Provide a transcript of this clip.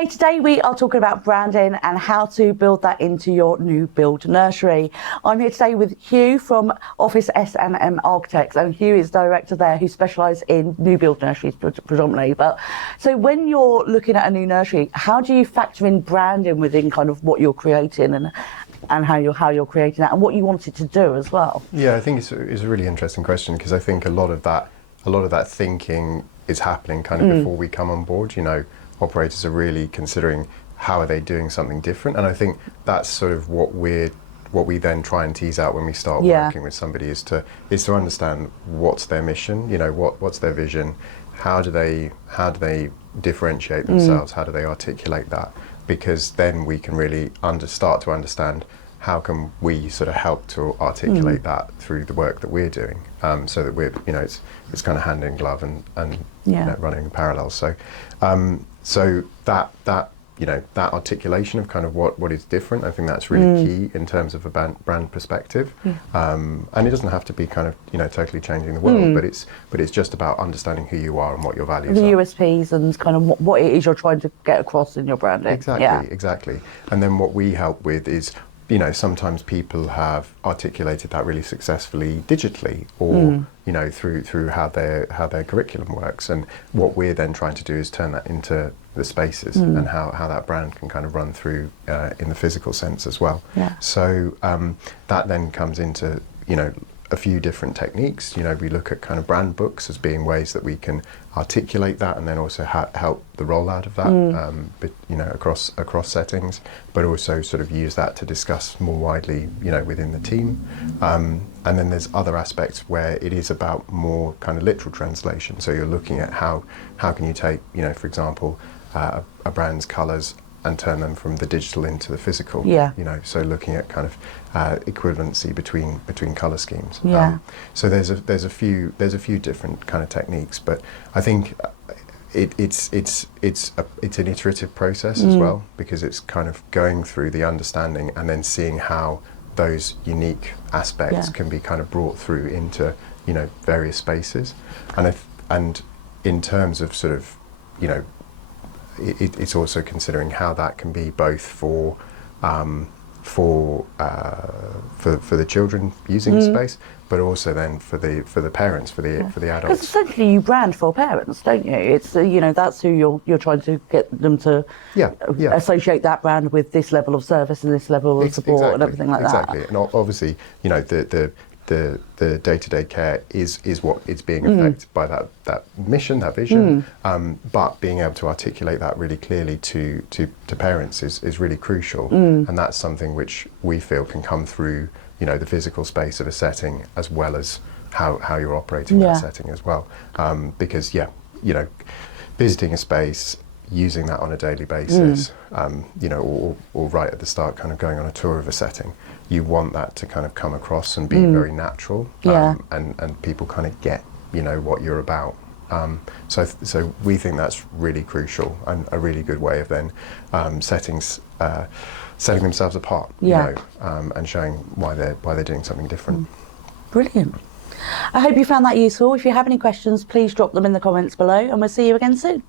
Hi, today we are talking about branding and how to build that into your new build nursery. I'm here today with Hugh from Office S&M Architects, and Hugh is director there who specialise in new build nurseries predominantly. But so when you're looking at a new nursery, how do you factor in branding within kind of what you're creating and how you're creating that and what you want it to do as well? Yeah, I think it's a really interesting question, because I think a lot of that thinking is happening kind of before we come on board. You know, operators are really considering how are they doing something different, and I think that's sort of what we then try and tease out when we start working with somebody is to understand what's their mission, you know, what's their vision, how do they differentiate themselves, how do they articulate that, because then we can really start to understand how can we sort of help to articulate that through the work that we're doing, so that we're, you know, it's kind of hand in glove and you know, running in parallel. So that you know, that articulation of kind of what is different, I think that's really key in terms of a brand perspective. And it doesn't have to be kind of, you know, totally changing the world, but it's just about understanding who you are and what your values are. The USPs and kind of what it is you're trying to get across in your branding. Exactly. And then what we help with is, you know, sometimes people have articulated that really successfully digitally, or you know, through how their curriculum works, and what we're then trying to do is turn that into the spaces and how that brand can kind of run through in the physical sense as well. So that then comes into, you know, a few different techniques. You know, we look at kind of brand books as being ways that we can articulate that, and then also help the rollout of that, but, you know, across settings, but also sort of use that to discuss more widely, you know, within the team. And then there's other aspects where it is about more kind of literal translation. So you're looking at how can you take, you know, for example, a brand's colours and turn them from the digital into the physical. You know, so looking at kind of equivalency between colour schemes. So there's a few different kind of techniques, but I think it's an iterative process as well, because it's kind of going through the understanding and then seeing how those unique aspects can be kind of brought through into, you know, various spaces, and in terms of sort of, you know, it's also considering how that can be both for the children using the space, but also then for the parents, for the adults. Because essentially you brand for parents, don't you? It's you know, that's who you're trying to get them to associate that brand with this level of service and this level of support and everything like that. And obviously, you know, the day-to-day care is what is being affected by that mission, that vision, but being able to articulate that really clearly to parents is really crucial, and that's something which we feel can come through, you know, the physical space of a setting as well as how you're operating that setting as well, because you know, visiting a space, using that on a daily basis, you know, or right at the start, kind of going on a tour of a setting, you want that to kind of come across and be very natural, and people kind of get, you know, what you're about. So we think that's really crucial and a really good way of then setting themselves apart, you know, and showing why they're doing something different. Brilliant. I hope you found that useful. If you have any questions, please drop them in the comments below, and we'll see you again soon.